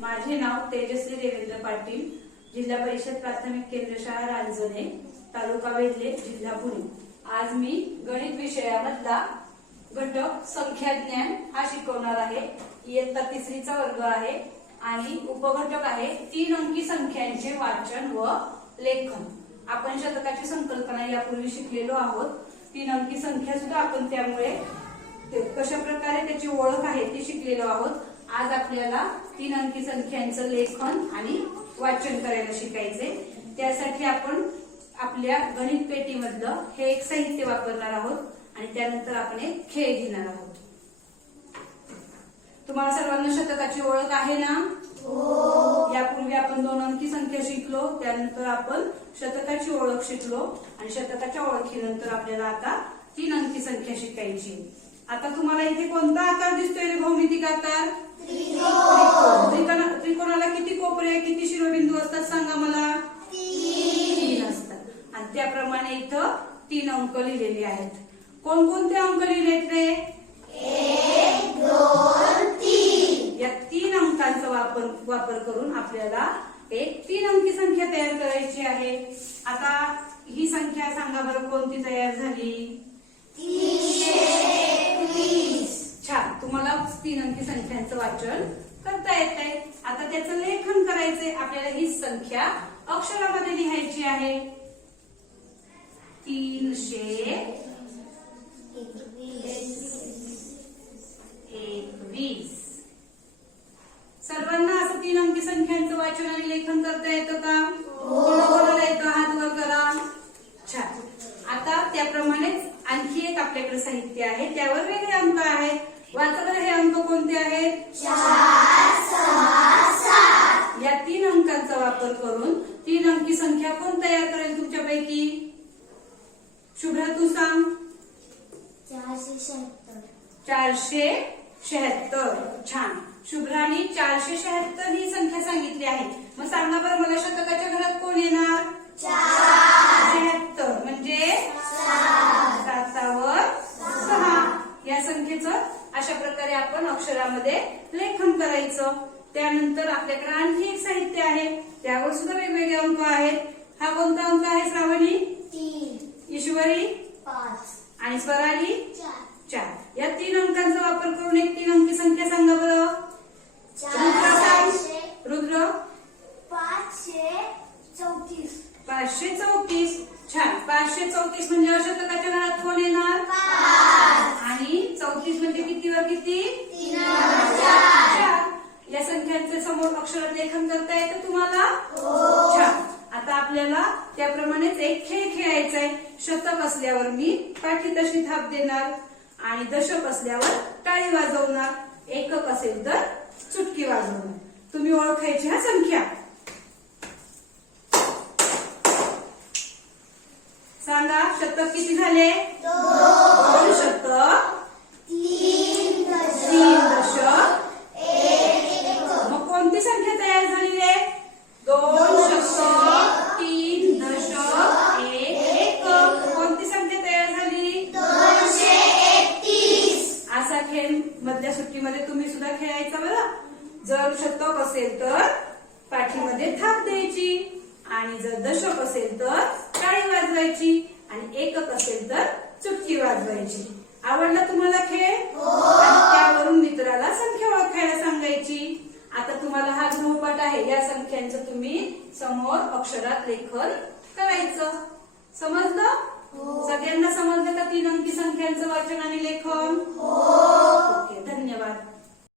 माझे नाव तेजश्री देवेंद्र पाटील जिल्हा परिषद प्राथमिक केंद्र शाळा रांजणे तालुका वेल्हे जिल्हा पुणे. आज मी गणित विषयामधला घटक संख्या ज्ञान हा शिकवणार आहे. इयत्ता तिसरीचा वर्ग आहे आणि उपघटक आहे तीन अंकी संख्यांचे वाचन व लेखन. आपण शतकाची संकल्पना यापूर्वी शिकलेलो आहोत. तीन अंकी संख्या सुद्धा आपण त्यामुळे कशा प्रकारे त्याची ओळख आहे ती शिकलेलो आहोत. आज आपल्याला तीन अंकी संख्यांचं लेखन आणि वाचन करायला शिकायचे. त्यासाठी आपण आपल्या गणित पेटीमधलं हे एक साहित्य वापरणार आहोत आणि त्यानंतर आपण एक खेळ घेणार आहोत. तुम्हाला सर्वांना शतकाची ओळख आहे ना? यापूर्वी आपण दोन अंकी संख्या शिकलो त्यानंतर आपण शतकाची ओळख शिकलो आणि शतकाच्या ओळखीनंतर आपल्याला आता तीन अंकी संख्या शिकायची. आता तुम्हाला इथे कोणता आकार दिसतोय भौमितिक आकार? त्रिकोण त्रिकोणाला किती कोपरे किती शिरोबिंदू असतात सांगा मला? तीन असतात. आणि त्याप्रमाणे इथं तीन अंक लिहिलेले आहेत. कोणकोणते अंक लिहिलेत रे? या तीन अंकांचा वापर वापर करून आपल्याला एक तीन अंकी संख्या तयार करायची आहे. आता ही संख्या सांगा बरं कोणती तयार झाली? पाच तीन अंकी संख्यांचं वाचन करता येत आहे आता त्याचं लेखन करायचंय. आपल्याला ही संख्या अक्षरामध्ये लिहायची आहे. तीनशे एकवीस. सर्वांना असं तीन अंकी संख्यांचं वाचन आणि लेखन करता येतं का? कोणाकोणाला येतं हात वर करा. छान. आता त्याप्रमाणेच आणखी एक आपल्याकडे साहित्य आहे. त्यावर वाचा बरं हे अंक कोणते आहेत? या तीन अंकांचा वापर करून तीन अंकी संख्या कोण तयार करेल तुमच्यापैकी? शुभ्रा तू सांग. चारशे शहात्तर. चारशे शहात्तर. छान. शुभ्राने चारशे शहात्तर ही संख्या सांगितली आहे. मग सांगा बरं मला शतकाच्या घरात कोण येणार? शहात्तर. म्हणजे सातावर सहा या संख्येचं अशा प्रकारे आपण अक्षरामध्ये लेखन करायचं. त्यानंतर आपल्याकडे आणखी एक साहित्य आहे. त्यावर सुद्धा वेगवेगळे अंक आहेत. हा कोणता अंक आहे श्रावणी? ईश्वरी? पाच. आणि स्वराली? चार. या तीन अंकांचा वापर करून एक तीन अंकी संख्या सांगा बरं. रुद्र पाचशे चौतीस. पाचशे चौतीस. छान. पाचशे चौतीस म्हणजे अशतकाच्या घरात कोण येणार आणि चौतीस म्हणजे कितीवर किती चार या संख्यांचे समोर अक्षरात लेखन करता येतं तुम्हाला? छान. आता आपल्याला त्याप्रमाणेच एक खेळ खेळायचा आहे शतक असल्यावर मी पाठी तशी थाप देणार आणि दशक असल्यावर टाळी वाजवणार. एकक असेल तर चुटकी वाजवणार. तुम्ही ओळखायची हा संख्या. सांगा शतक किती झाले? खेळ मधल्या सुट्टीमध्ये तुम्ही सुद्धा खेळायचा बरं? जर शतक असेल तर पाठीमध्ये थाप द्यायची. आणि जर दशक असेल तर टाळी वाजवायची. आणि एकक असेल तर चुटकी वाजवायची. आवडला तुम्हाला खेळ? आणि त्यावरून मित्राला संख्या ओळखायला सांगायची. आता तुम्हाला हा गृहपाठ आहे. या संख्यांचं तुम्ही समोर अक्षरात लेखन करायचं.